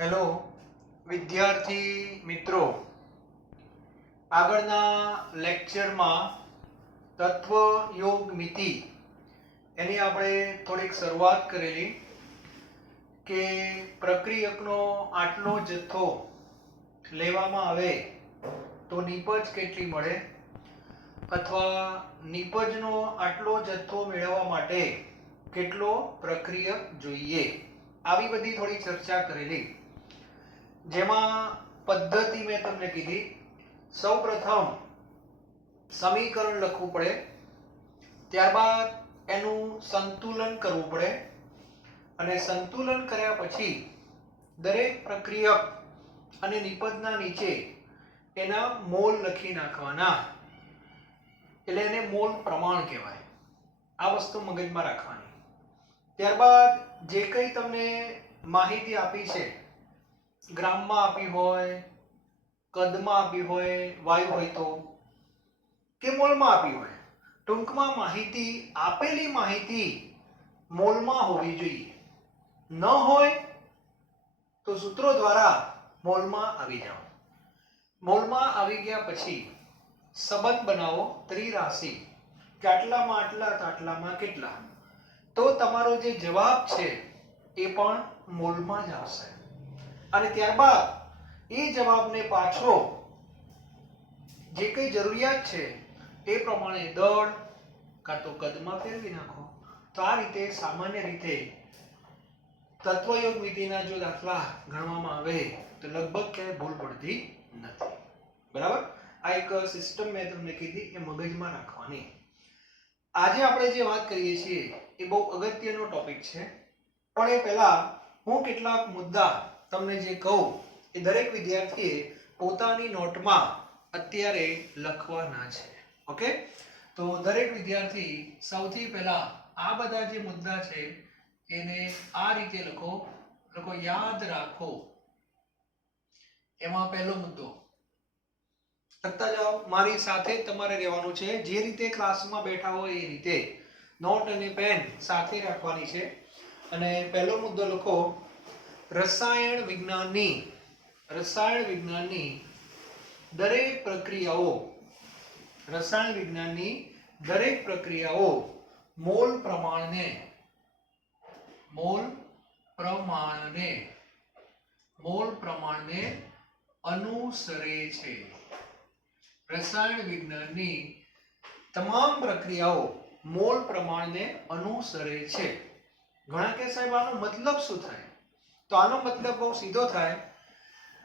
Hello વિદ્યાર્થી મિત્રો, આગળના લેક્ચરમાં તત્વ યોગ મિતિ એની આપણે થોડીક શરૂઆત કરેલી કે પ્રક્રિયકનો આટલો જથ્થો લેવામાં આવે તો નીપજ કેટલી મળે અથવા નીપજનો આટલો જથ્થો મેળવવા માટે કેટલો પ્રક્રિયક જોઈએ, આવી બધી થોડી ચર્ચા કરેલી. જેમાં પદ્ધતિ મેં તમને કીધી, સૌપ્રથમ સમીકરણ લખવું પડે, ત્યારબાદ એનું સંતુલન કરવું પડે અને સંતુલન કર્યા પછી દરેક પ્રક્રિયક અને નિપજના નીચે એના મોલ લખી નાખવાના, એટલે એને મોલ પ્રમાણ કહેવાય. આ વસ્તુ મગજમાં રાખવાની. ત્યારબાદ જે કંઈ તમને માહિતી આપી છે, ગ્રામમાં આપી હોય, કદમાં આપી હોય, વાયુ હોય તો, કે મોલમાં આપી હોય, ટૂંકમાં માહિતી, આપેલી માહિતી મોલમાં હોવી જોઈએ. ન હોય તો સૂત્રો દ્વારા મોલમાં આવી જાઓ. મોલમાં આવી ગયા પછી સંબંધ બનાવો ત્રિરાશિ, કે આટલામાં આટલા તો આટલામાં કેટલા, તો તમારો જે જવાબ છે એ પણ મોલમાં જ આવશે. અને ત્યારબાદ એ જવાબને પાછો જે કંઈ જરૂરિયાત છે એ પ્રમાણે દળ કાં તો કદમાં ફેરવી નાખો. તો આ રીતે સામાન્ય રીતે તત્વયોગ મિતિના જો દાખલા ગણવામાં આવે તો લગભગ ક્યાંય ભૂલ પડતી નથી. બરાબર? આ એક સિસ્ટમ મેં તમને કીધી, એ મગજમાં રાખવાની. આજે આપણે જે વાત કરીએ છીએ એ બહુ અગત્યનો ટોપિક છે, પણ એ પહેલા હું કેટલાક મુદ્દા તમને જે કહું એ દરેક વિદ્યાર્થીએ પોતાની નોટમાં અત્યારે લખવાના છે. ઓકે? તો દરેક વિદ્યાર્થી સૌથી પહેલા આ બધા જે મુદ્દા છે એને આ રીતે લખો, યાદ રાખો. એમાં પહેલો મુદ્દો લખતા જાઓ, મારી સાથે તમારે રહેવાનું છે, જે રીતે ક્લાસમાં બેઠા હોય એ રીતે નોટ અને પેન સાથે રાખવાની છે. અને પહેલો મુદ્દો લખો, રસાયણ વિજ્ઞાનની દરેક પ્રક્રિયાઓ, મોલ પ્રમાણને અનુસરે છે. રસાયણ વિજ્ઞાનની તમામ પ્રક્રિયાઓ મોલ પ્રમાણને અનુસરે છે. ઘણા કે સાહેબ આનો મતલબ શું થાય? તો આનો મતલબ બહુ સીધો થાય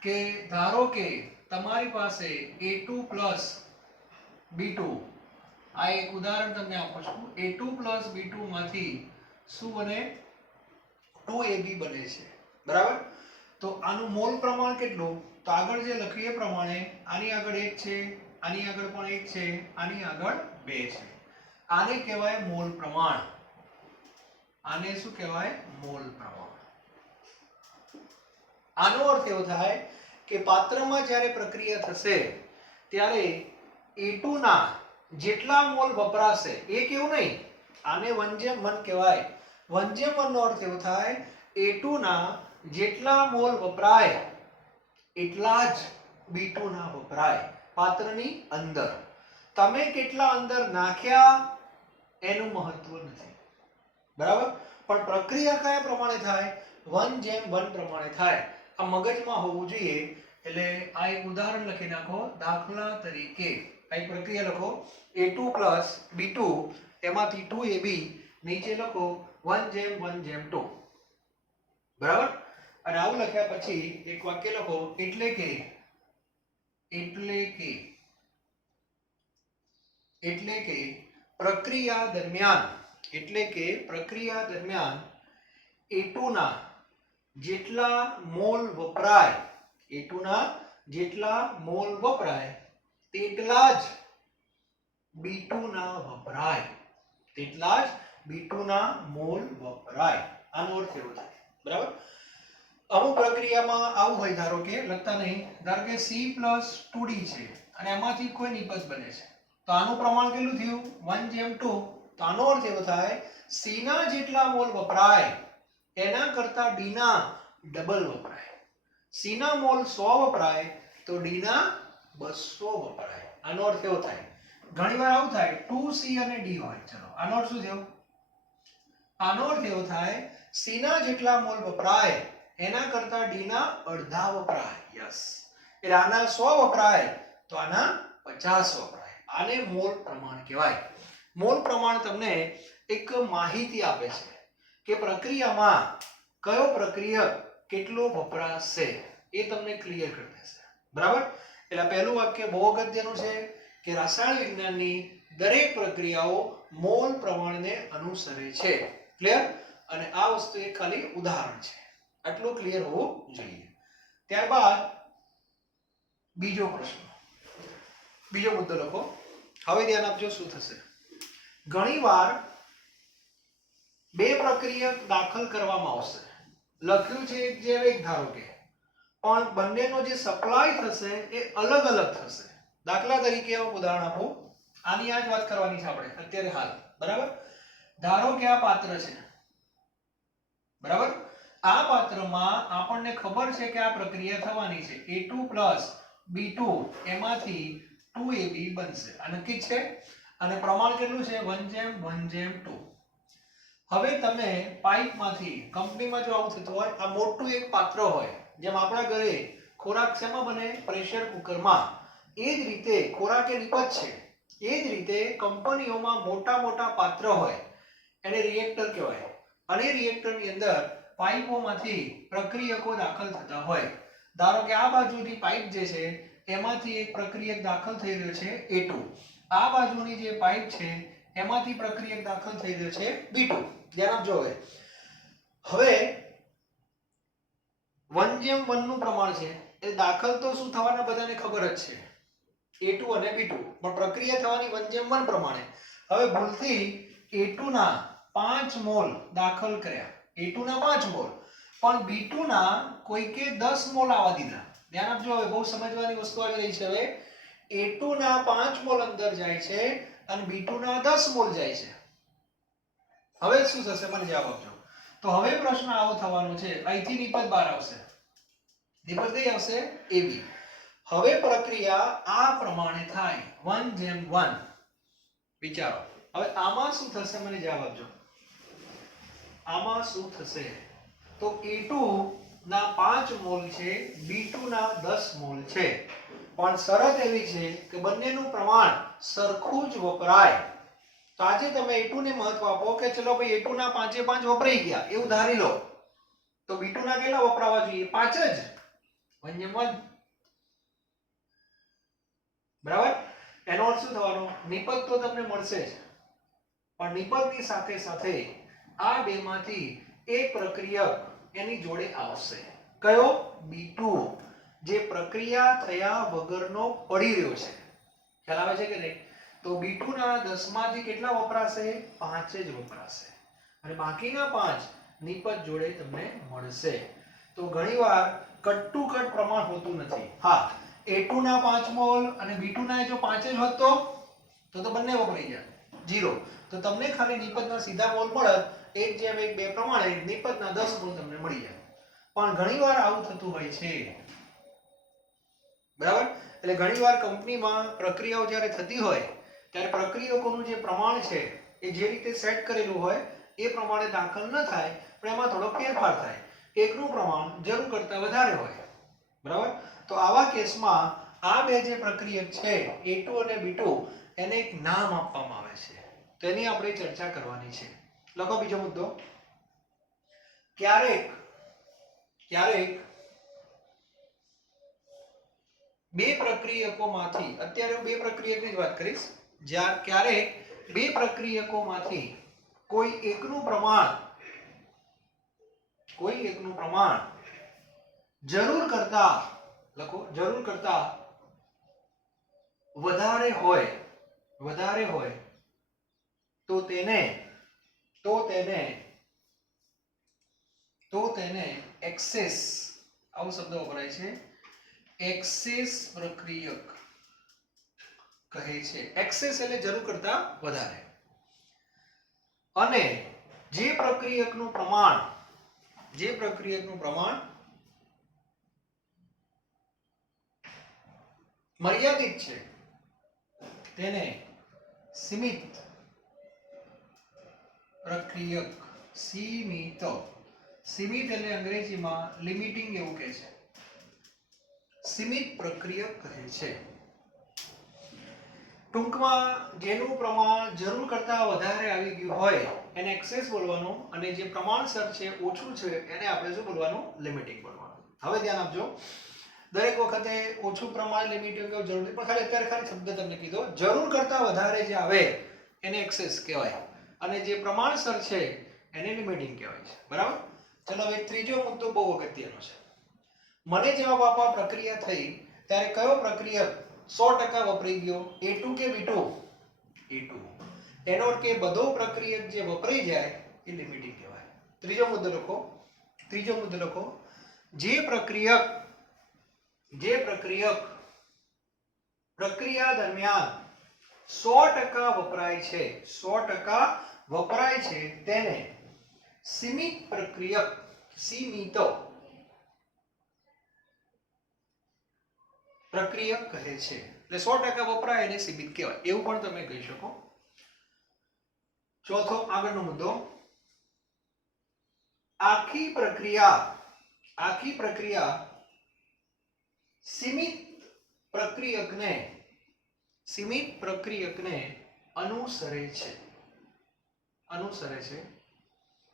કે ધારો કે તમારી પાસે A2 B2, આ એક ઉદાહરણ તમને આપું છું. A2 B2 માંથી શું બને? 2AB બને છે. બરાબર? તો આનું મોલ પ્રમાણ કેટલું? તો આગળ જે લખ્યું એ પ્રમાણે આની આગળ 1 છે, આની આગળ પણ 1 છે, આની આગળ 2 છે. આને કહેવાય મોલ પ્રમાણ. આને શું કહેવાય? મોલ પ્રમાણ. આનો અર્થ એવો થાય કે પાત્રમાં જ્યારે પ્રક્રિયા થશે ત્યારે A2 ના જેટલા મોલ વપરાશે, એ કેવું નહીં, આને 1:1 કહેવાય. 1:1 નો અર્થ એવો થાય A2 ના જેટલા મોલ વપરાય એટલા જ B2 ના વપરાય પાત્રની અંદર. તમે કેટલા અંદર નાખ્યા એનું મહત્વ નથી. બરાબર? પણ પ્રક્રિયા કયા પ્રમાણે થાય? 1:1 પ્રમાણે થાય. આ મગજમાં હોવું જોઈએ. એટલે આ એક ઉદાહરણ લખી નાખો. દાખલા તરીકે આ એક પ્રક્રિયા લખો, A2 B2, એમાંથી 2AB, નીચે લખો 1:1:2. બરાબર? અને આવું લખ્યા પછી એક વાક્ય લખો, એટલે કે પ્રક્રિયા દરમિયાન A2 ના જેટલા મોલ વપરાય, તેટલા જ B2 ના મોલ વપરાય. આનો અર્થ એવો થાય. બરાબર? અમુક પ્રક્રિયામાં આવું હોય, ધારો કે લખતા નહીં, ધારો કે C+2D છે અને એમાંથી કોઈ નિપજ બને છે, તો આનું પ્રમાણ કેટલું થયું? 1:2. તો આનો અર્થ એવો થાય C ના જેટલા મોલ વપરાય એના કરતા D ના ડબલ વપરાય. C ના મોલ 100 વપરાય તો D ના 200 વપરાય. આનો અર્થ એવો થાય, ઘણીવાર આવું થાય 2C અને D હોય. ચલો આનો અર્થ શું થયો? આનો અર્થ એવો થાય C ના જેટલા મોલ વપરાય એના કરતા D ના અડધા વપરાય. યસ, એટલે આના 100 વપરાય તો આના 50 વપરાય. આને મોલ પ્રમાણ કહેવાય. મોલ પ્રમાણ તમને એક માહિતી આપે છે કે પ્રક્રિયામાં કયો પ્રક્રિયક કેટલો વપરાશે એ તમને ક્લિયર કરી દેશે. બરાબર? એટલે પહેલું વાક્ય બહુ અગત્યનું છે કે રાસાયણ વિજ્ઞાનની દરેક પ્રક્રિયાઓ મોલ પ્રમાણને અનુસરે છે. ક્લિયર? અને આ વસ્તુ એક ખાલી ઉદાહરણ છે, આટલું ક્લિયર હોવું જોઈએ. ત્યારબાદ બીજો પ્રશ્ન, બીજો મુદ્દો લખો. હવે ધ્યાન આપજો શું થશે. ઘણીવાર બે પ્રક્રિયક દાખલ કરવામાં આવશે. લખ્યું છે એક જેવું એક ધારો કે, પણ બંનેનો જે સપ્લાય થશે એ અલગ અલગ થશે. દાખલા તરીકે ઉદાહરણ આપો. આની આ જ વાત કરવાની છે આપણે અત્યારે હાલ. બરાબર? ધારો કે આ પાત્ર છે. બરાબર? આ પાત્રમાં આપણને ખબર છે કે આ પ્રક્રિયા થવાની છે. A2 + B2 એમાંથી 2AB બનશે. આ નક્કી છે. અને પ્રમાણ કેટલું છે? 1:1:2. હવે તમે પાઇપમાંથી, કંપનીમાં જો આવું થતું હોય, આ મોટું એક પાત્ર હોય, જેમ આપણા ઘરે ખોરાક શેમાં બને? પ્રેશર કુકરમાં. એ જ રીતે ખોરાક એ નિપજ છે. એ જ રીતે કંપનીઓમાં મોટા મોટા પાત્ર હોય, એને રિએક્ટર કહેવાય. અને રિએક્ટરની અંદર પાઇપોમાંથી પ્રક્રિયકો દાખલ થતા હોય. ધારો કે આ બાજુની પાઇપ જે છે એમાંથી એક પ્રક્રિયક દાખલ થઈ રહ્યો છે A2. આ બાજુની જે પાઇપ છે એમાંથી પ્રક્રિયક દાખલ થઈ રહ્યો છે B2. ધ્યાન આપજો. હવે 1:1 નું પ્રમાણ છે એ દાખલ તો શું થવાના બધાને ખબર જ છે, A2 અને B2, પણ પ્રક્રિયા થવાની 1:1 પ્રમાણે. હવે ભૂલથી A2 ના 5 મોલ દાખલ કર્યા, A2 ના 5 મોલ, પણ B2 ના કોઈકે 10 મોલ આવવા દીધા. ધ્યાન આપજો. હવે બહુ સમજવાની વસ્તુ આવી રહી છે. હવે A2 ના 5 મોલ અંદર જાય છે અને B2 ના 10 મોલ જાય છે. હવે શું થશે? મને જવાબ આપજો. તો હવે પ્રશ્ન આવો થવાનો છે, અહીંથી નિપજ બહાર આવશે. નિપજ કઈ આવશે? AB. હવે પ્રક્રિયા આ પ્રમાણે થાય 1:1. વિચારો હવે આમાં શું થશે? મને જવાબ આપજો. આમાં શું થશે? તો A2 ના 5 મોલ છે, B2 ના 10 મોલ છે, પણ શરત એવી છે કે બંનેનું પ્રમાણ સરખું જ વપરાય. તો આજે તમે A2 ને મહત્વ આપો કે ચલો ભાઈ A2 ના 5 વપરાઈ ગયા એવું ધારી લો, તો B2 ના કેટલા વપરાવા જોઈએ? 5 જ. 1:1. બરાબર? એનો અર્થ શું થવાનો? નિપજ તો તમને મળશે જ, પણ નિપજની સાથે સાથે આ બેમાંથી એક પ્રક્રિયક એની જોડે આવશે. કયો? B2, જે પ્રક્રિયા થયા વગરનો પડી રહ્યો છે. ખ્યાલ આવે છે કે નહીં? તો B2 ના 10 માંથી કેટલા વપરાશે? 5 જ વપરાશે. અને બાકીના 5 નિપજ જોડે તમને મળશે. તો ઘણીવાર કટ ટુ કટ પ્રમાણ હોતું નથી. હા, A2 ના 5 મોલ અને B2 ના જો 5 જ હોત તો બંને વપરાઈ જાય 0. તો તમને ખાલી નિપજના સીધા મોલ મળે 1:2 પ્રમાણે નિપજના 10 મોલ તમને મળી જાય. પણ ઘણીવાર આવું થતું હોય છે. બરાબર? એટલે ઘણીવાર કંપનીમાં પ્રક્રિયાઓ જ્યારે થતી હોય ત્યારે પ્રક્રિયકોનું જે પ્રમાણ છે એ જે રીતે સેટ કરેલું હોય એ પ્રમાણે દાખલ ન થાય, પણ એમાં થોડો ફેરફાર થાય. એકનું પ્રમાણ જરૂર કરતા વધારે હોય. બરાબર? તો આવા કેસમાં આ બે જે પ્રક્રિયક છે A2 અને B2 એને એક નામ આપવામાં આવે છે. તો એની આપણે ચર્ચા કરવાની છે. લખો બીજો મુદ્દો. ક્યારેક બે પ્રક્રિયકોમાંથી, અત્યારે હું બે પ્રક્રિયકની જ વાત કરીશ, ક્યારેક બે પ્રક્રિયકોમાંથી કોઈ એકનું પ્રમાણ જરૂર કરતા, લખો, જરૂર કરતા વધારે હોય તો તેને એક્સેસ, આવો શબ્દ વપરાય છે, એક્સેસ પ્રક્રિયક કહે છે. એક્સેસ એટલે જરૂર કરતા વધારે. અને જે પ્રક્રિયકનું પ્રમાણ મર્યાદિત છે તેને સીમિત પ્રક્રિયક, સીમિત, સીમિત એટલે અંગ્રેજીમાં લિમિટિંગ એવું કહે છે, સીમિત પ્રક્રિયક કહે છે. ટૂંકમાં જેનું પ્રમાણ જરૂર કરતા વધારે આવી ગયું હોય એને એક્સેસ બોલવાનું, અને જે પ્રમાણસર છે ઓછું છે એને આપણે શું બોલવાનું? લિમિટિંગ બોલવાનું. હવે ધ્યાન આપજો, દરેક વખતે ઓછું પ્રમાણ લિમિટિંગ કેવું જરૂરી, પણ ખાલી અત્યારે ખાલી શબ્દ તમને કીધો, જરૂર કરતા વધારે જે આવે એને એક્સેસ કહેવાય, અને જે પ્રમાણસર છે એને લિમિટિંગ કહેવાય છે. બરાબર? ચલો હવે ત્રીજો મુદ્દો બહુ અગત્યનો છે. મને જવાબ આપવા પ્રક્રિયા થઈ ત્યારે કયો પ્રક્રિયક 100% વપરાઈ ગયો? A2 કે B2? A2. એનો અર્થ કે બધો પ્રક્રિયક જે વપરાઈ જાય એ લિમિટિંગ કહેવાય. ત્રીજો મુદ્દો લખો, ત્રીજો મુદ્દો લખો, જે પ્રક્રિયક પ્રક્રિયા દરમિયાન 100% વપરાય છે, 100% વપરાય છે તેને સીમિત પ્રક્રિયક, સીમિત પ્રક્રિયક કહે છે. એટલે 100% વપરાય એને સીમિત કહેવાય, એવું પણ તમે કહી શકો. ચોથો આગળનો મુદ્દો, આખી પ્રક્રિયા સીમિત પ્રક્રિયકને અનુસરે છે,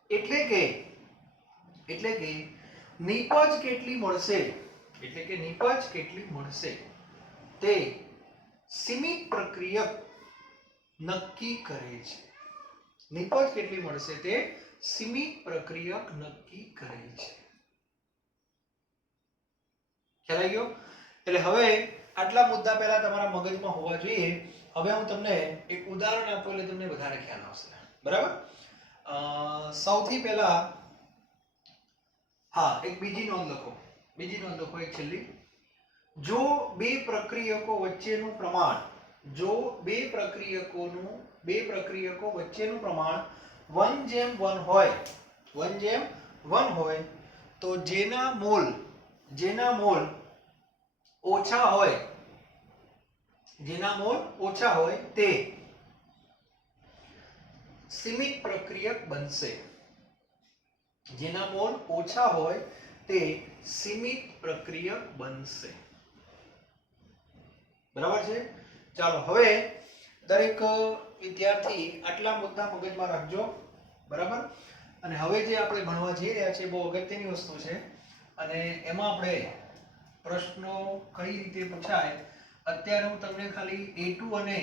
એટલે કે નીપજ કેટલી મળશે તે સીમિત પ્રક્રિયક નક્કી કરે છે. નીપજ કેટલી મળશે તે સીમિત પ્રક્રિયક નક્કી કરે છે. ખ્યાલ આવી ગયો? એટલે હવે આટલા મુદ્દા પહેલા તમારા મગજમાં હોવા જોઈએ. હવે હું તમને એક ઉદાહરણ આપું એટલે તમને વધારે ખ્યાલ આવશે. બરાબર? સૌથી પહેલા હા એક બીજી નોંધ લખો, એક છેલ્લી. જો બે પ્રક્રિયકો વચ્ચેનું પ્રમાણ 1:1 હોય, 1:1 હોય તો જેના મોલ ઓછા હોય તે સીમિત પ્રક્રિયક બનશે. જેના મોલ ઓછા હોય તે સીમિત પ્રક્રિયક બનશે. બરાબર છે? ચાલો હવે દરેક વિદ્યાર્થી આટલા મુદ્દા મગજમાં રાખજો. બરાબર? અને હવે જે આપણે ભણવા જઈ રહ્યા છીએ બહુ અગત્યની વસ્તુ છે, અને એમાં આપણે પ્રશ્નો કઈ રીતે પૂછાય અત્યારે હું તમને ખાલી A2 અને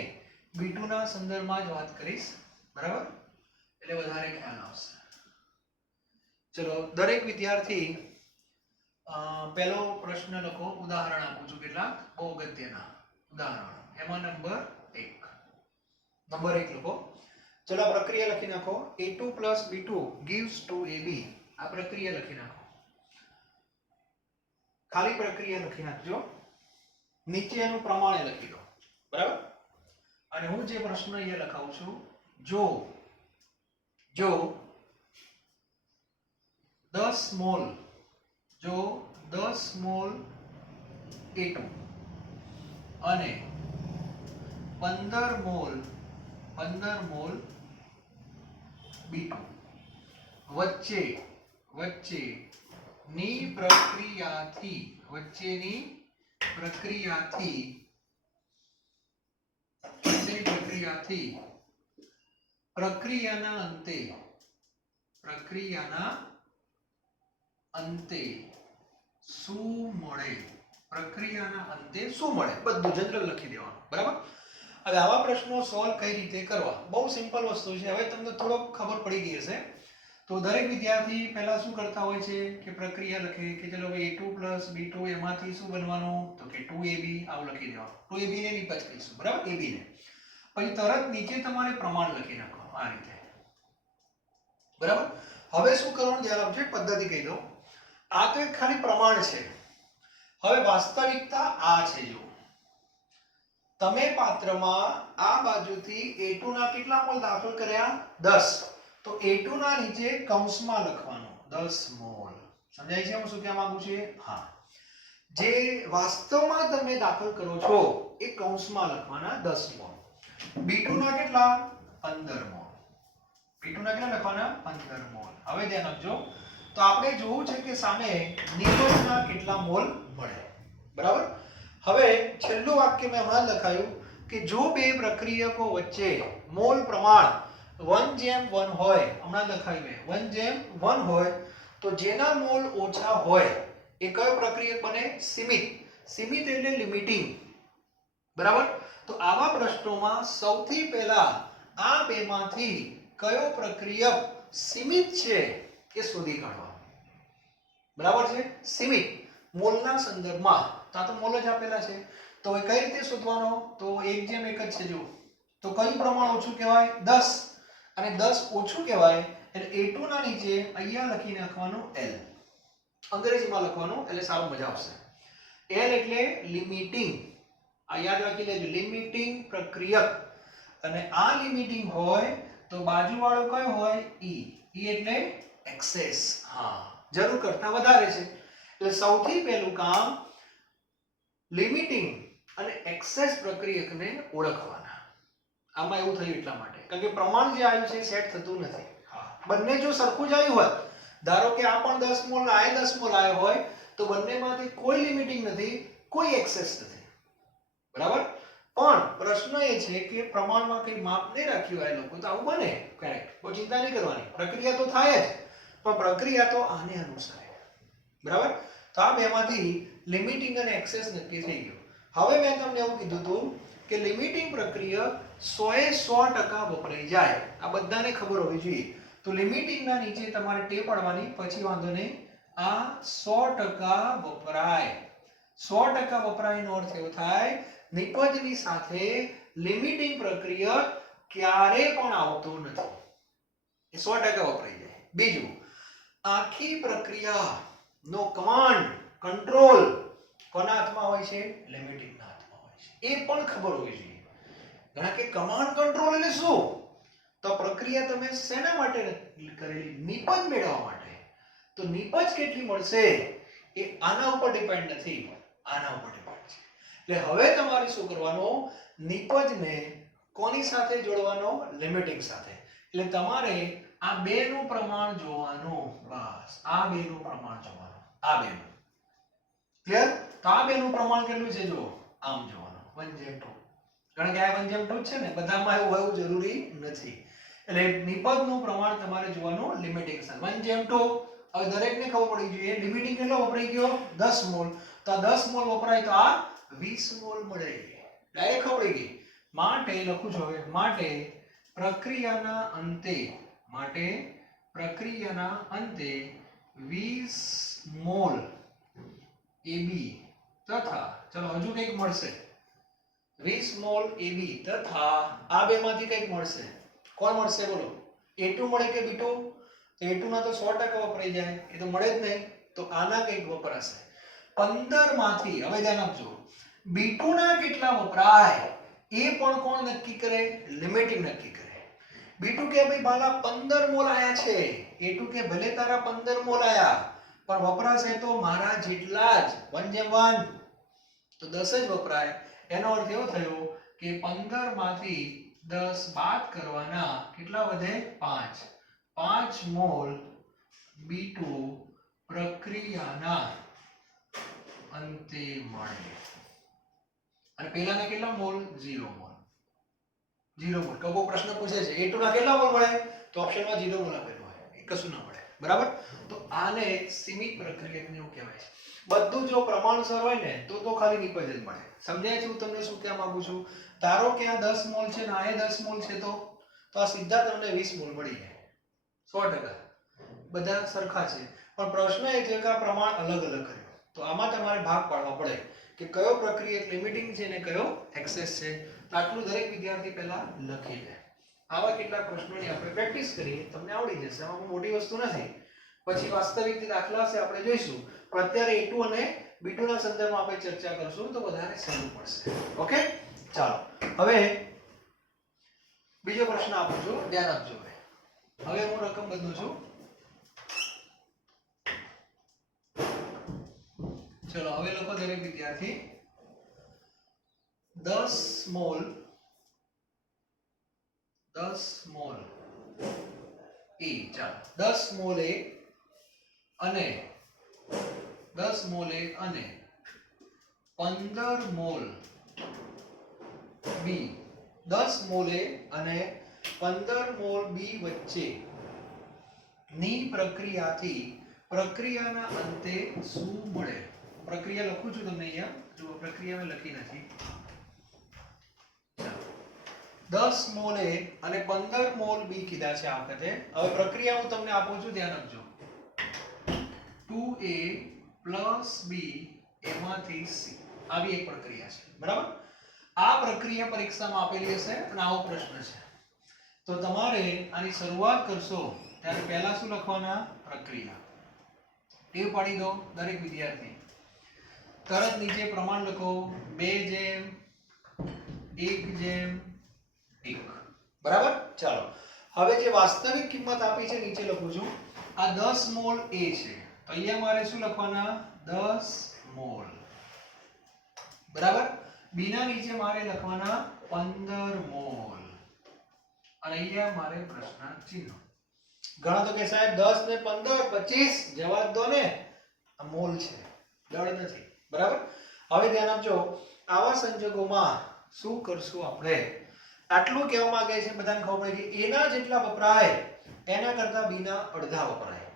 B2 ના સંદર્ભમાં જ વાત કરીશ. બરાબર? એટલે વધારે ખ્યાલ આવશે. ચલો દરેક વિદ્યાર્થી પહેલો પ્રશ્ન લખો. ઉદાહરણ આપું છું કેટલાક બહુ અગત્યના ઉદાહરણ. એમાં નંબર 1 લખો. ચલો પ્રક્રિયા લખી નાખો. A2 + B2 gives to AB. આ પ્રક્રિયા લખી નાખો. ખાલી પ્રક્રિયા લખી નાખજો. નીચે એનું પ્રમાણે લખી દો. બરાબર? અને હું જે પ્રશ્ન અહીંયા લખાવું છું, જો 10 મોલ A2 અને 15 મોલ B2 વચ્ચેની પ્રક્રિયાના અંતે શું મળે? બધું જનરલ લખી દેવાનું. બરાબર? હવે આવા પ્રશ્નો સોલ્વ કઈ રીતે કરવા? બહુ સિમ્પલ વસ્તુ છે. હવે તમને થોડોક ખબર પડી ગઈ હશે. તો દરેક વિદ્યાર્થી પહેલા શું કરતા હોય છે કે પ્રક્રિયા લખે કે ચલો A2 + B2 એમાંથી શું બનવાનું? તો કે 2AB આવું લખી દેવાનું. 2AB ને નિપજ કહીશું. બરાબર? AB ને પછી તરત નીચે તમારે પ્રમાણ લખી નાખવાનું આ રીતે. બરાબર? હવે શું કરવાનું ધ્યાન આપજો, પદ્ધતિ કહી દો. આ તો એક ખાલી પ્રમાણ છે. હવે વાસ્તવિકતા આ છે. જો તમે પાત્રમાં આ બાજુથી A2 ના કેટલા મોલ દાખલ કર્યા? 10. તો A2 ના નીચે કૌંસમાં લખવાનું 10 મોલ. સમજાય છે હું શું કહેવા માંગુ છું? હા. જે વાસ્તવમાં તમે દાખલ કરો છો એ કૌંસમાં લખવાના 10 મોલ. B2 ના કેટલા 15 મોલ. B2 ના કેટલા લખવાના 15 મોલ. હવે ધ્યાન આપજો. તો આપણે જોવું છે કે સામે નિપજના કેટલા મોલ મળે. બરાબર. હવે છેલ્લું વાક્ય મેં હમણાં લખાયું કે જો બે પ્રક્રિયકો વચ્ચે મોલ પ્રમાણ 1:1 હોય, હમણાં લખાયું 1:1 હોય, તો જેના મોલ ઓછા હોય એ કયો પ્રક્રિયક બને? સીમિત. સીમિત એટલે લિમિટિંગ. બરાબર. તો આવા પ્રશ્નોમાં સૌથી પહેલા આ બેમાંથી કયો પ્રક્રિયક સીમિત છે એ શોધી કાઢવાનો. બરાબર છે? સીમિત મોલના સંદર્ભમાં. તો આ તો મોલ જ આપેલા છે. તો એ કઈ રીતે શોધવાનો? તો 1:1 જ છે. જો તો કયું પ્રમાણ ઓછું કહેવાય? 10. અને 10 ઓછું કહેવાય એટલે A2 ના નીચે અહીંયા લખી નાખવાનું L. અંગ્રેજીમાં લખવાનું એટલે સારું મજા આવશે. L એટલે લિમિટિંગ. આ યાદ રાખી લેજો, લિમિટિંગ પ્રક્રિયક. અને આ લિમિટિંગ હોય તો બાજુવાળો કયો હોય? E. E એટલે એક્સેસ. હા, જરૂર કરતા વધારે છે. એટલે સૌથી પહેલું કામ લિમિટિંગ અને એક્સેસ પ્રક્રિયકને ઓળખવાના. આમાં એવું થયું એટલા માટે કારણ કે પ્રમાણ જે આવ્યું છે સેટ થતું નથી. હા, બંને જો સરખું જ આવ્યું હોત, ધારો કે આ પણ 10 મોલ આ 10 મોલ આવ્યો હોય, તો બંનેમાંથી કોઈ લિમિટિંગ નથી, કોઈ એક્સેસ નથી. બરાબર. પણ પ્રશ્ન એ છે કે પ્રમાણમાં કઈ માપ નહીં રાખ્યું આ લોકો, તો આવું બને. કરેક્ટ. કોઈ ચિંતા નહીં કરવાની, પ્રક્રિયા તો થાય જ, પણ પ્રક્રિયા તો આને અનુસાર. બરાબર. તો આ બેમાંથી લિમિટિંગ અને એક્સેસ નક્કી થઈ ગયું. હવે મેં તમને એવું કીધું હતું કે લિમિટિંગ પ્રક્રિયા 100% વપરાઈ જાય. આ બધાને ખબર હોવી જોઈએ. તો લિમિટિંગના નીચે તમારે ટેપ પાડવાની, પછી વાંધો નહીં. આ 100% વપરાય. 100% વપરાયનો અર્થ એવો થાય નિપજની સાથે લિમિટિંગ પ્રક્રિયક ક્યારે પણ આવતો નથી. એ 100% વપરાઈ જાય. બીજું, આખી પ્રક્રિયાનો કમાન્ડ કંટ્રોલ કોના હાથમાં હોય છે? લિમિટિંગના હાથમાં હોય છે. એ પણ ખબર હોવી જોઈએ. ઘણા કે કમાન્ડ કંટ્રોલ એટલે શું? તો પ્રક્રિયા તમે શેના માટે કરેલી? નિપજ મેળવવા માટે. તો નિપજ કેટલી મળશે એ આના ઉપર ડિપેન્ડ નથી, આના ઉપર ડિપેન્ડ છે. એટલે હવે તમારે શું કરવાનું? નિપજને કોની સાથે જોડવાનો? લિમિટિંગ સાથે. એટલે તમારે આ બેનું પ્રમાણ જોવાનું. બસ આ બેનું પ્રમાણ જોવાનું. આ બેનું. ક્લિયર? તો આ બેનું પ્રમાણ કેટલું છે? જો આમ જોવાનું 1:2. કારણ કે આ 1:2 છે ને, બધામાં એવું હોવું જરૂરી નથી. એટલે નિપજનું પ્રમાણ તમારે જોવાનું લિમિટિંગ સાથે 1:2. હવે દરેકને ખબર પડી જોઈએ લિમિટિંગ કેટલો વપરાઈ ગયો? 10 મોલ. તો આ 10 મોલ વપરાય તો આ 20 મોલ મળે. ડાયરેક્ટ ખબર પડી ગઈ. માટે લખું છું હવે, માટે પ્રક્રિયાના અંતે 20 મોલ AB તથા ચલો હજુ કંઈક મળશે. 20 મોલ AB તથા આ બેમાંથી કંઈક મળશે. કોણ મળશે બોલો? A2 મળે કે B2? A2 ના તો 100% વપરાઈ જાય, એ તો મળે જ નહીં. તો આના કંઈક વપરાશે. 15 માંથી હવે ધ્યાન આપજો, B2 ના કેટલા વપરાય એ પણ કોણ નક્કી કરે? લિમિટિંગ નક્કી કરે. B2 કે ભાઈ બાલા 15 મોલ આયા છે. A2 કે ભલે તારા 15 મોલ આયા, પણ વપરાશે તો મારા જેટલા જ 1:1. તો 10 જ વપરાય. એનો અર્થ એવો થયો કે 15 માંથી 10 બાદ કરવાના, કેટલા વધે? 5. 5 મોલ B2 પ્રક્રિયાના અંતે મળે. અને પેલાના કેટલા મોલ? 0 મોલ. 0 મોલ. કબો પ્રશ્ન પૂછે છે A2 ના કેટલા મોલ મળે? તો ઓપ્શનમાં 0 મોલ આપેલું હોય, એ કશું ના મળે. બરાબર. તો આને સીમિત પ્રક્રિયકને એવું કહેવાય છે. બધું જો પ્રમાણસર હોય ને તો ખાલી નિપજ જ મળે. સમજાય છે હું તમને શું કહેવા માંગુ છું? ધારો કે આ 10 મોલ છે ને આ 10 મોલ છે, તો આ સીધા તમને 20 મોલ મળી જાય. 100%. બધા સરખા છે. પણ પ્રશ્ન એ છે કે આ પ્રમાણ અલગ અલગ કર્યો. તો આમાં તમારે ભાગ પાડવા પડે કે કયો પ્રક્રિયક લિમિટિંગ છે ને કયો એક્સેસ છે. આટલું દરેક વિદ્યાર્થી પહેલા લખી લે. આવા કેટલાક પ્રશ્નોની આપણે પ્રેક્ટિસ કરીએ, તમને આવડી જશે. આમાં મોટી વસ્તુ નથી. પછી વાસ્તવિક દાખલા છે આપણે જોઈશું. પણ અત્યારે A2 અને B2 ના સંદર્ભમાં આપણે ચર્ચા કરશું તો વધારે સહેલું પડશે. ઓકે, ચાલો હવે બીજો પ્રશ્ન આપું છું, ધ્યાન આપજો. હવે હું રકમ બદલું છું. ચલો હવે લખો દરેક વિદ્યાર્થી 10 મોલ એ, ચાલો 10 મોલ એ અને 10 મોલ એ અને 15 મોલ બી, 10 મોલ એ અને 15 મોલ બી વચ્ચે ની પ્રક્રિયાથી પ્રક્રિયાના અંતે શું મળે? પ્રક્રિયા લખું છું તમને અહીંયા, જો પ્રક્રિયા મેં લખી નથી. 10 મોલ એ અને 15 મોલ બી કીધા છે આ વખતે. હવે પ્રક્રિયા હું તમને આપું છું, ધ્યાન રાખજો. 2a + b એમાંથી c આવી એક પ્રક્રિયા છે, બરાબર? આ પ્રક્રિયા પરીક્ષામાં આપેલી હશે અને આવો પ્રશ્ન છે. તો તમારે આની શરૂઆત કરશો ત્યારે પહેલા શું લખવાના? પ્રક્રિયા. ટેવ પાડી દો દરેક વિદ્યાર્થી. તરત નીચે પ્રમાણ લખો 2:1:1. બરાબર? ચાલો હવે જે વાસ્તવિક કિંમત આપી છે નીચે લખું છું. આ 10 મોલ એ છે, તો અહીંયા મારે શું લખવાના? 10 મોલ. બરાબર? બી ના નીચે મારે લખવાના 15 મોલ અને અહીંયા મારે પ્રશ્ન ચિહ્ન. ઘણા તો કે સાહેબ 10 ને 15 25 જવાબ દો ને. આ મોલ છે, દળ નથી. બરાબર? હવે ધ્યાન આપજો. આવા સંજોગોમાં શું કરશું આપણે? આટલું કહેવા માંગે છે, બધાને ખબર પડે કે એના જેટલા વપરાય એના કરતા બીના અડધા વપરાય,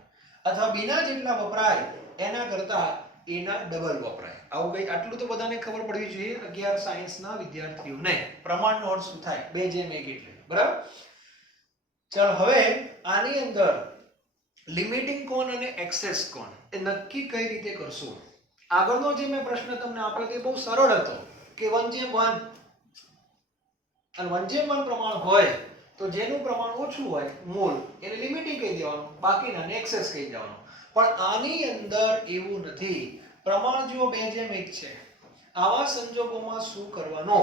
અથવા બીના જેટલા વપરાય એના કરતા એના ડબલ વપરાય. આવું કઈ આટલું તો બધાને ખબર પડવી જોઈએ 11 સાયન્સના વિદ્યાર્થીઓને. પ્રમાણનો અર્થ શું થાય? 2:1 એટલે. બરાબર? ચાલો હવે આની અંદર લિમિટિંગ કોણ અને એક્સેસ કોણ એ નક્કી કઈ રીતે કરશું? આગળનો જે મેં પ્રશ્ન તમને આપ્યો તે બહુ સરળ હતો કે 1:1 અને 1:1 પ્રમાણ હોય તો જેનું પ્રમાણ ઓછું હોય મોલ એને લિમિટિંગ કહી દેવાનું, બાકીનાને એક્સેસ કહી દેવાનું. પણ આની અંદર એવું નથી. પ્રમાણ જો 2:1 છે. આવા સંજોગોમાં શું કરવાનો?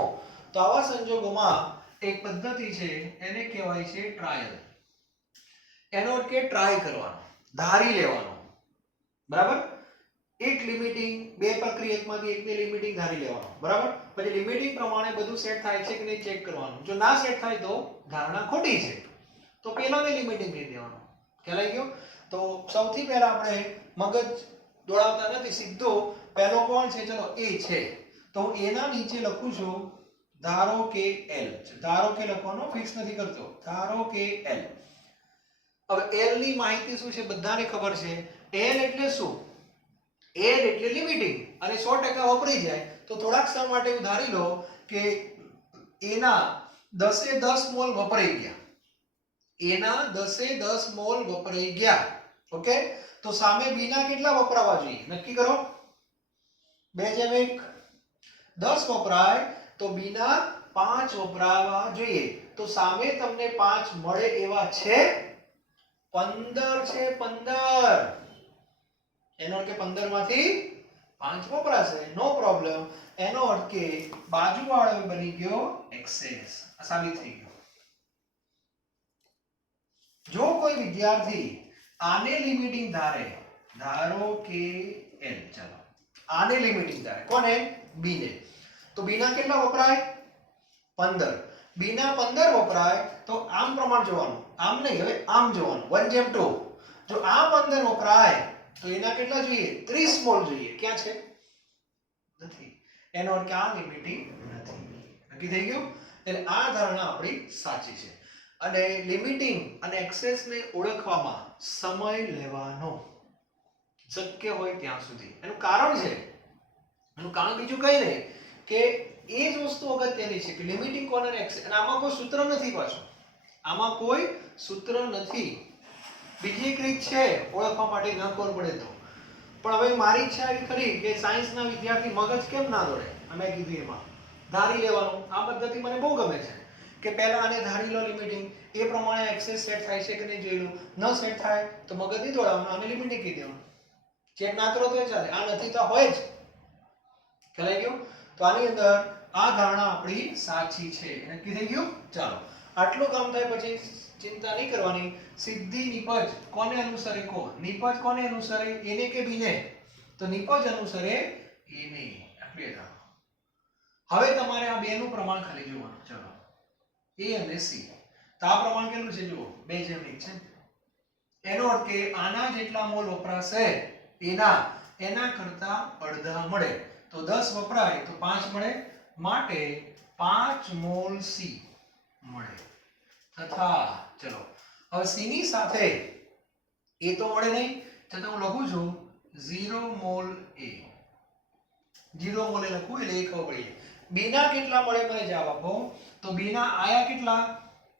તો આવા સંજોગોમાં એક પદ્ધતિ છે, એને કહેવાય છે ટ્રાયલ. એનો અર્થ કે ટ્રાય કરવાનો, ધારી લેવાનો. બરાબર? એક લિમિટિંગ, બે પ્રક્રિયકમાંથી એકને લિમિટિંગ ધારી લેવાનો. બરાબર? પછી લિમિટિંગ પ્રમાણે બધું સેટ થાય છે કે નહીં ચેક કરવાનું. જો ના સેટ થાય તો ધારણા ખોટી છે, તો પેલાને લિમિટિંગ કહી દેવાનું. ખ્યાલ આવી ગયો? તો સૌથી પહેલા આપણે મગજ દોડાવતા નથી, સીધો પહેલો કોણ છે? ચલો એ છે, તો હું એના નીચે લખું છું ધારો કે l. ધારો કે લખવાનો, ફિક્સ નથી કરતો. ધારો કે l. હવે l ની માહિતી શું છે બધાને ખબર છે. l એટલે શું? l એટલે લિમિટિંગ, અને 100% વપરાઈ જાય તો થોડાક સમય માટે હું ધારી લો કે એના 10 મોલ વપરાઈ ગયા. એના 10 મોલ વપરાઈ ગયા. ઓકે? તો સામે બી ના કેટલા વપરાવા જોઈએ? નક્કી કરો. 2:1 10 વપરાય તો બી ના 5 વપરાવા જોઈએ. તો સામે તમને 5 મળે એવા છે? 15 છે. 15. એનો અર્થ કે 15 માંથી 5 વપરાશે. નો પ્રોબ્લેમ. એનો અર્થ કે બાજુવાળો બની ગયો એક્સેસ. આ સાબિત થઈ ગયું. જો કોઈ વિદ્યાર્થી આને લિમિટિંગ ધારે, ધારો કે l, ચાલો આને લિમિટિંગ ધારે, કોને? બી ને, તો બી ના કેટલા વપરાય? 15. બી ના 15 વપરાય તો આમ પ્રમાણ જોવાનું, આમ નહીં, હવે આમ જોવાનું. 1:2. જો આ 15 વપરાય તો એના કેટલા જોઈએ? 30 મોલ જોઈએ. ક્યાં છે? નથી. એનો અર્થ કે આ લિમિટિંગ નથી. નક્કી થઈ ગયું? એટલે આ ધારણા આપણી સાચી છે. અને લિમિટિંગ અને એક્સેસ ને ઓળખવામાં સમય લેવાનો, શક્ય હોય ત્યાં સુધી. એનું કારણ છે, એનું કારણ બીજું કઈ નહીં કે એ જ વસ્તુ અગત્યની છે કે લિમિટિંગ કોણ અને એક્સેસ. અને આમાં કોઈ સૂત્ર નથી પાછું. આમાં કોઈ સૂત્ર નથી. બીજી એક રીત છે ઓળખવા માટે, ન ખબર પડે તો. પણ હવે મારી ઈચ્છા એવી ખરી કે સાયન્સના વિદ્યાર્થી મગજ કેમ ના દોડે, અમે કીધું એમાં ધારી લેવાનું. આ પદ્ધતિ મને બહુ ગમે છે કે પહેલા આને ધારી લો લિમિટિંગ, એ પ્રમાણે એક્સેસ સેટ થાય છે કે નહીં જોઈ લો. ન સેટ થાય તો મગજ નહીં દોડાવવાનું, આને લિમિટિંગ કહી દેવાનું. ચેક ના કરો તો ચાલે, આ નથી તો હોય જ. ખ્યાલ આવી ગયો? તો આની અંદર આ ધારણા આપણી સાચી છે. નક્કી થઈ ગયું? ચાલો આટલું કામ થાય પછી ચિંતા નહીં કરવાની. સીધી નિપજ કોને અનુસરે? કો નિપજ કોને અનુસરે? એને કે બીને? તો નિપજ અનુસરે એ નહીં આટલી હતા. હવે તમારે આ બે નું પ્રમાણ ખાલી જોવાનું. ચલો એ અને સી, તો આ પ્રમાણ કેટલું છે જુઓ 2:1 છે. એનો અર્થ કે આના જેટલા મોલ વપરાશે એના કરતા અડધા મળે. તો 10 વપરાય તો 5 મળે, માટે 5 મોલ સી મળે. તથા ચલો હવે સી ની સાથે એ તો મળે નહીં, છતાં હું લખું છું 0 મોલ એ. 0 મોલ એ લખું એટલે એ ખબર પડી. બી ના કેટલા મળે મને જવાબ આપો. તો બી ના આયા કેટલા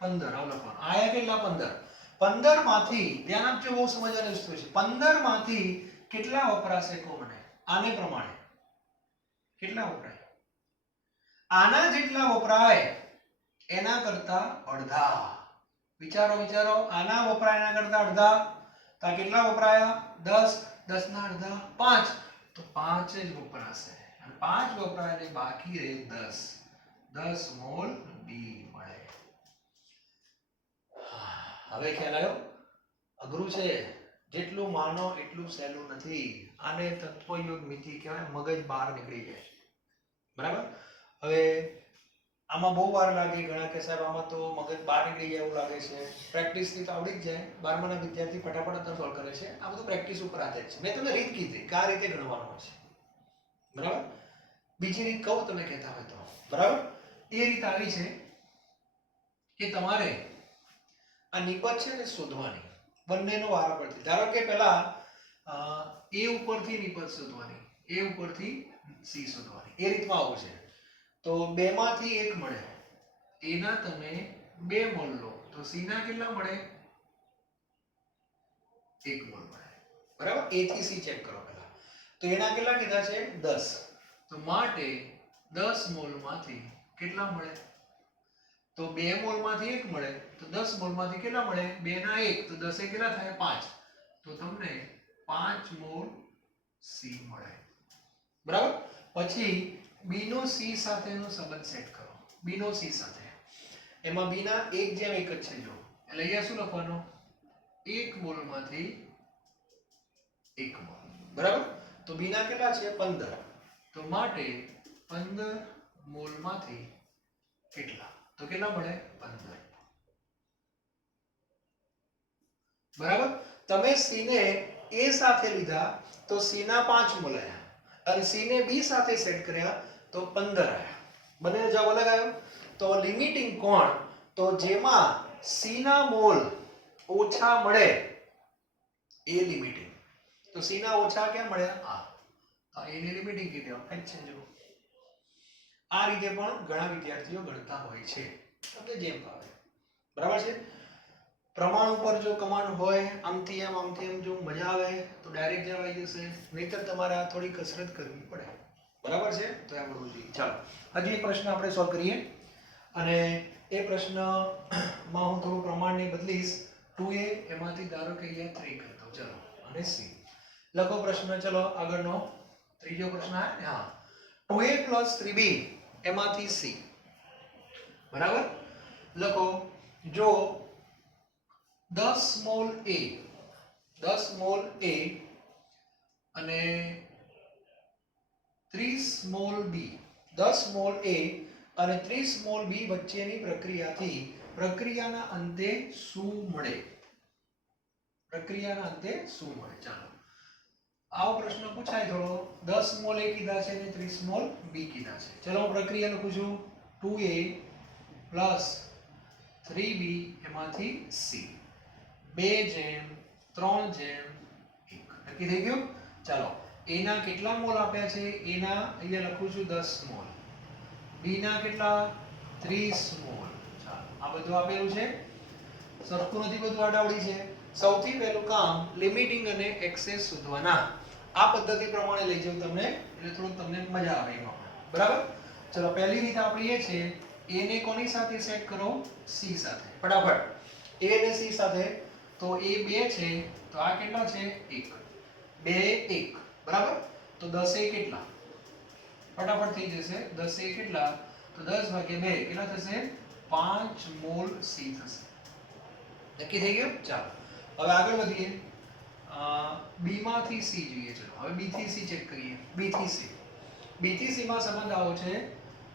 15. આવ લખવાનું આયા કેટલા 15. 15 માંથી ધ્યાન આપજો, બહુ સમજવાની વસ્તુ છે. 15 માંથી કેટલા વપરાશે કહો મને. આને પ્રમાણે કેટલા વપરાય? આના જેટલા વપરાય એના કરતા અડધા. વિચારો વિચારો, આના વપરાય એના કરતા અડધા. તો કેટલા વપરાયા 10. 10 ના અડધા 5, તો 5 જ વપરાશે. અને 5 વપરાય એટલે બાકી રહે 10. 10 મોલ બી મળે. હવે ખ્યાલ આવ્યો? અઘરું છે, જેટલું માનો એટલું સહેલું નથી. આને તત્વયોગ મિતિ કહેવાય. મગજ બહાર નીકળી જાય. બરાબર? હવે આમાં બહુ વાર લાગે. ઘણા કે સાહેબ આમાં તો મગજ બહાર નીકળી જાય એવું લાગે છે. પ્રેક્ટિસ થી તો આવડી જ જાય. 12માના વિદ્યાર્થી ફટાફટ સોલ્વ કરે છે. આ બધું પ્રેક્ટિસ ઉપર આધારિત છે. મેં તમને રીત કીધી કે આ રીતે ગણવાનું છે. બરાબર? બીજી રીત કહું તમે કહેતા હોય તો. બરાબર? એ રીત આવી છે કે તમારે આ નિપજ છે ને શોધવાની, બંનેનો વારા પડતી. ધારો કે પહેલા એ ઉપરથી નિપજ શોધવાની, એ ઉપરથી સી શોધવાની. એ રીતમાં આવું છે. તો 2 માંથી 1 મળે, એના તમે 2 મોલ લો, તો સી ના કેટલા મળે? 1 મોલ મળે. બરાબર? એ થી સી ચેક કરો પહેલા. તો એના કેટલા કીધા છે 10. તો માટે 10 મોલ માંથી કેટલા મળે? તો 2 મોલ માંથી 1 મળે, તો 10 મોલ માંથી કેટલા મળે? 2 ના 1, તો 10 એ કેટલા થાય 5. તો તમને 5 મોલ સી મળે. બરાબર? પછી બી નો સી સાથેનો સંબંધ સેટ કરો. બી નો સી સાથે એમાં બી ના 1:1 જ છે જો. એટલે અહીંયા શું લખવાનું? 1 મોલ માંથી 1 મોલ. બરાબર? તો બી ના કેટલા છે 15. તો માટે 15 મોલ માંથી કેટલા? તો કેટલા મળે? 15. બરાબર? તમે સી ને એ સાથે લીધા તો સી ના 5 મોલ આયા, અને સી ને બી સાથે સેટ કર્યા તો 15 આયા. બંનેનો જવાબ અલગ આવ્યો. તો લિમિટિંગ કોણ? તો જેમાં સી ના મોલ ઓછા મળે એ લિમિટિંગ. તો સી ના ઓછા ક્યાં મળ્યા? આ એની લિમિટિંગ કીધી હોય છે જો. આ રીતે પણ ઘણા વિદ્યાર્થીઓ ગણતા હોય છે. તમને જેમ ભાવે. બરાબર છે? પ્રમાણ ઉપર જો કમાન્ડ હોય આમથી એમ જો મજા આવે તો ડાયરેક્ટ જવાબ આવી જશે. નહીતર તમારે થોડી કસરત કરવી પડે. બરાબર છે? તો આ બધું જોઈએ. ચાલો હજી એક પ્રશ્ન આપણે સોલ્વ કરીએ. અને એ પ્રશ્નમાં હું થોડું પ્રમાણને બદલીશ. 2a એમાંથી ધારો કે અહીંયા 3 કરતો. ચલો અને c લખો પ્રશ્ન. ચલો આગળનો ત્રીજો પ્રશ્ન આવે ને. હા, 2a + 3b એમાંથી c. બરાબર? લખો. જો 10 મોલ a, 10 મોલ a અને 30 મોલ b, 10 મોલ a અને 30 મોલ b વચ્ચેની પ્રક્રિયાથી પ્રક્રિયાના અંતે શું મળે? પ્રક્રિયાના અંતે શું મળે? ચાલો આવો પ્રશ્ન પૂછાય થોડો. 10 મોલ a કીધા છે અને 30 મોલ b કીધા છે. ચલો હું પ્રક્રિયા લખું છું. 2a + 3b એમાંથી c. 2:3:1 નક્કી થઈ ગયું. ચાલો a ના કેટલા મોલ આપ્યા છે? a ના અહીંયા લખું છું 10 મોલ. b ના કેટલા? 30 મોલ. ચાલો આ બધું આપેલું છે. સરખું નથી, બધું આડાવડી છે. સૌથી પહેલું કામ લિમિટિંગ અને એક્સેસ શોધવાના. આ પદ્ધતિ પ્રમાણે લઈ જાઉં તમને, એટલે થોડું તમને મજા આવે એમાં. બરાબર? ચલો પહેલી રીત આપણી એ છે, a ને કોની સાથે સેટ કરો? c સાથે. ફટાફટ a અને c સાથે. તો a 2 છે, તો આ કેટલા છે? 1. 2 1. બરાબર? તો 10 એ કેટલા? ફટાફટ થઈ જશે. 10 એ કેટલા? તો 10 ભાગ્યા 2 કેટલા થશે? 5 મોલ c થશે. નક્કી થઈ ગયું? ચાલો હવે આગળ વધીએ. b માંથી c જોઈએ. ચલો હવે b થી c ચેક કરીએ. b થી c બી થી સી માં સંબંધ આવો છે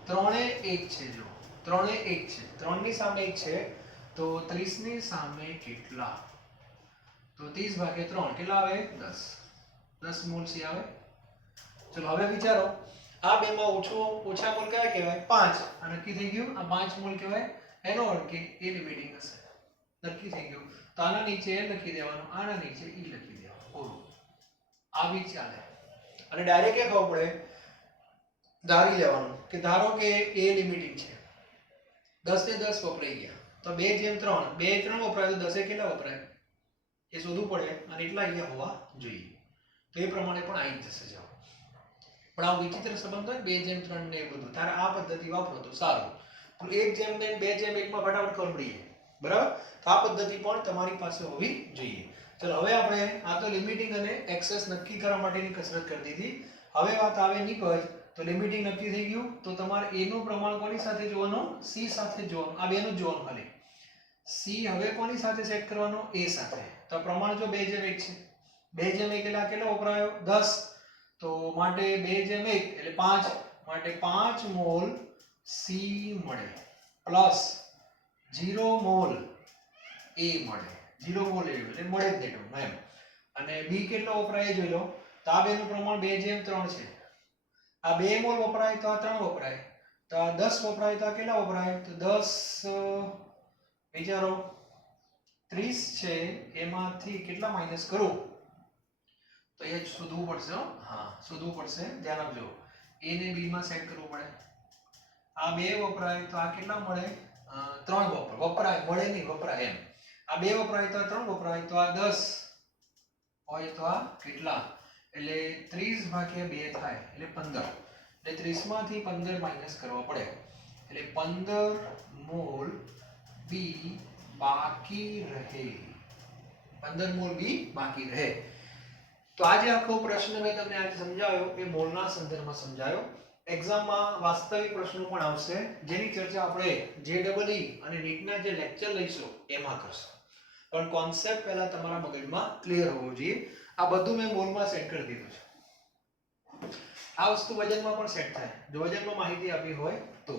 3 એ 1 છે. જો 3 એ 1 છે, 3 ની સામે 1 છે તો 30 ની સામે કેટલા? તો 30 ભાગ્યા 3 કેટલા આવે? 10. 10 મોલ સી આવે. ચલો હવે વિચારો આ બે માં ઓછા મોલ કયા કહેવાય? 5. આ નક્કી થઈ ગયું, આ 5 મોલ કહેવાય. એનો અર્થ કે એ લિમિટિંગ હશે. નક્કી થઈ ગયું. તો આના નીચે એ લખી દેવાનું, આના નીચે ઈ લખી દેવાનું. પૂરું. આવી ચાલે. અને ડાયરેક્ટ એ ખબર પડે, ધારી લેવાનું કે ધારો કે એ લિમિટિંગ છે. 10 ને 10 વપરાઈ ગયા. તો 2/3, 2 3 વપરાય તો 10 કેટલા વપરાય? એ શોધવું પડે અને એટલા અહીંયા હોવા જોઈએ. તો એ પ્રમાણે પણ આવી જશે જવાબ. પણ આ વિચિત્ર સંબંધ હોય 2/3 ને એ બધું, તારે આ પદ્ધતિ વાપરો તો સારું. તો 1/2 2/1 માં ફટાફટ ખબર પડી જાય. બરાબર? તો આ પદ્ધતિ પણ તમારી પાસે હોવી જોઈએ. ચલો હવે આપણે આ તો લિમિટિંગ અને એક્સેસ નક્કી કરવા માટેની કસરત કરી દીધી. હવે વાત આવે નિપજ. તો લિમિટિંગ નક્કી થઈ ગયું. તો તમારે a નું પ્રમાણ કોની સાથે જોવાનું? c સાથે જોવાનું. આ બેનું જ જોવાનું ખાલી. c હવે કોની સાથે સેટ કરવાનો? a સાથે. તો પ્રમાણ જો 2/1 છે. 2/1 એટલે કેટલો વપરાયો? 10. તો માટે 2/1 એટલે 5. માટે 5 મોલ c મળે પ્લસ 0 મોલ a મળે. 0 મોલ a એટલે મળે જ નહીં એમ. અને b કેટલો વપરાય એ જોઈ લો. તો આ બેનું પ્રમાણ 2/3 છે. આ 2 મોલ વપરાય તો આ 3 વપરાય. તો આ 10 વપરાય તો આ કેટલા વપરાય? તો 10 વિચારો 30 છે એમાંથી કેટલા માઈનસ કરું? તો એ શોધવું પડશે. હા શોધવું પડશે. ધ્યાન આપજો. a ને b માં સેટ કરવું પડે. આ 2 વપરાય તો આ કેટલા મળે? 3 વપરાય મળે નહીં વપરાય એમ. આ 2 વપરાય તો આ 3 વપરાય તો આ 10 હોય તો આ કેટલા? એટલે 30 ભાગ્યા 2 થાય એટલે 15. એટલે 30 માંથી 15 માઈનસ કરવા પડે. એટલે 15 મોલ b બાકી રહે. 15 મોલ b બાકી રહે. તો આજે આખો પ્રશ્ન મેં તમને આજે સમજાવ્યો એ મોલના સંદર્ભમાં સમજાયો. એક્ઝામમાં વાસ્તવિક પ્રશ્નો પણ આવશે જેની ચર્ચા આપણે JEE અને નીટના જે લેક્ચર લઈશું એમાં કરશું. પણ કોન્સેપ્ટ પહેલા તમારા મગજમાં ક્લિયર હોવો જોઈએ. આ બધું મેં મોલમાં સેટ કરી દીધું છે. આ વસ્તુ વજનમાં પણ સેટ થાય જો વજનમાં માહિતી આપી હોય તો.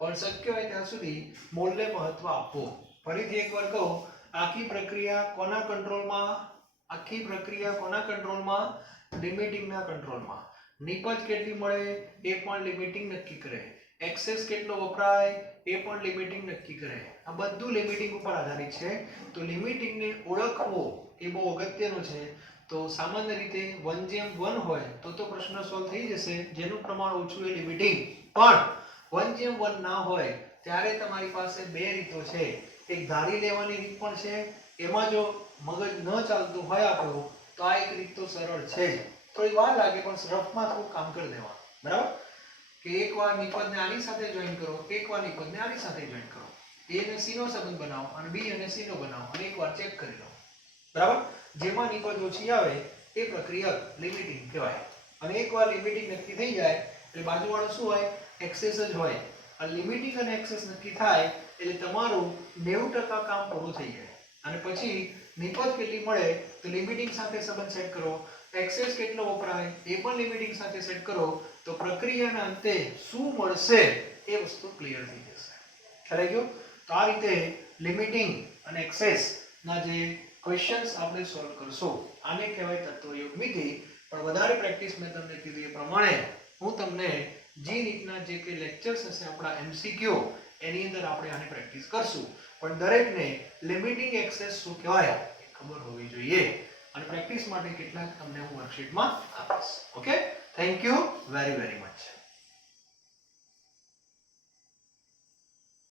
પણ શક્ય હોય ત્યાં સુધી મોલને મહત્વ આપો. ફરીથી એકવાર કહું, આખી પ્રક્રિયા કોના કંટ્રોલમાં? લિમિટિંગના કંટ્રોલમાં. નિપજ કેટલી મળે એ પણ લિમિટિંગ નક્કી કરે. એક્સેસ કેટલો વપરાય એ પણ લિમિટિંગ નક્કી કરે. આ બધું લિમિટિંગ ઉપર આધારિત છે. તો લિમિટિંગને ઓળખવો એ બહુ અગત્યનું છે. તો સામાન્ય રીતે 1/1 હોય તો પ્રશ્ન સોલ્વ થઈ જશે. જેનું પ્રમાણ ઓછું એ લિમિટિંગ. પણ 1/1 ના હોય ત્યારે તમારી પાસે બે રીતો છે. એક ધારી લેવાની રીત પણ છે. એમાં જો મગજ ન ચાલતું હોય આપણું તો આ એક રીત તો સરળ છે જ. થોડી વાર લાગે પણ રફમાં થોડું કામ કરી દેવાનું. બરાબર? કે એકવાર નિપજને આની સાથે જોઈન કરો, એકવાર નિપજને આની સાથે જોઈન કરો. a અને c નો સંબંધ બનાવો અને b અને c નો બનાવો અને એકવાર ચેક કરી લો. બરાબર? જેમાં નિપજ ઓછી આવે એ પ્રક્રિયા લિમિટિંગ કહેવાય. અને એકવાર લિમિટિંગ નક્કી થઈ જાય એટલે બાજુવાળો શું હોય? એક્સેસ જ હોય. આ લિમિટિંગ અને એક્સેસ નક્કી થાય એટલે તમારું 90% કામ પૂરું થઈ જાય. અને પછી નિપજ કેટલી મળે તો લિમિટિંગ સાથે સંબંધ સેટ કરો. એક્સેસ કેટલો વપરાય એ પણ લિમિટિંગ સાથે સેટ કરો. તો પ્રક્રિયાના અંતે શું મળશે એ વસ્તુ ક્લિયર થઈ જશે. ખ્યાલ આવી ગયો? તો આ રીતે લિમિટિંગ અને એક્સેસ ના જે ક્વેશ્ચન્સ આપણે સોલ્વ કરશું. આને કહેવાય તત્વયોગ મિતિ. પણ વધારે પ્રેક્ટિસ મેં તમને કીધું એ પ્રમાણે હું તમને નીટના જે કે લેક્ચર્સ હશે આપણા MCQ એની અંદર આપણે આની પ્રેક્ટિસ કરશું. પણ દરેકને લિમિટિંગ એક્સેસ શું કહેવાય એ ખબર હોવી જોઈએ. અને પ્રેક્ટિસ માટે કેટલાક તમને હું વર્કશીટમાં આપીશ. Okay? Thank you very very much.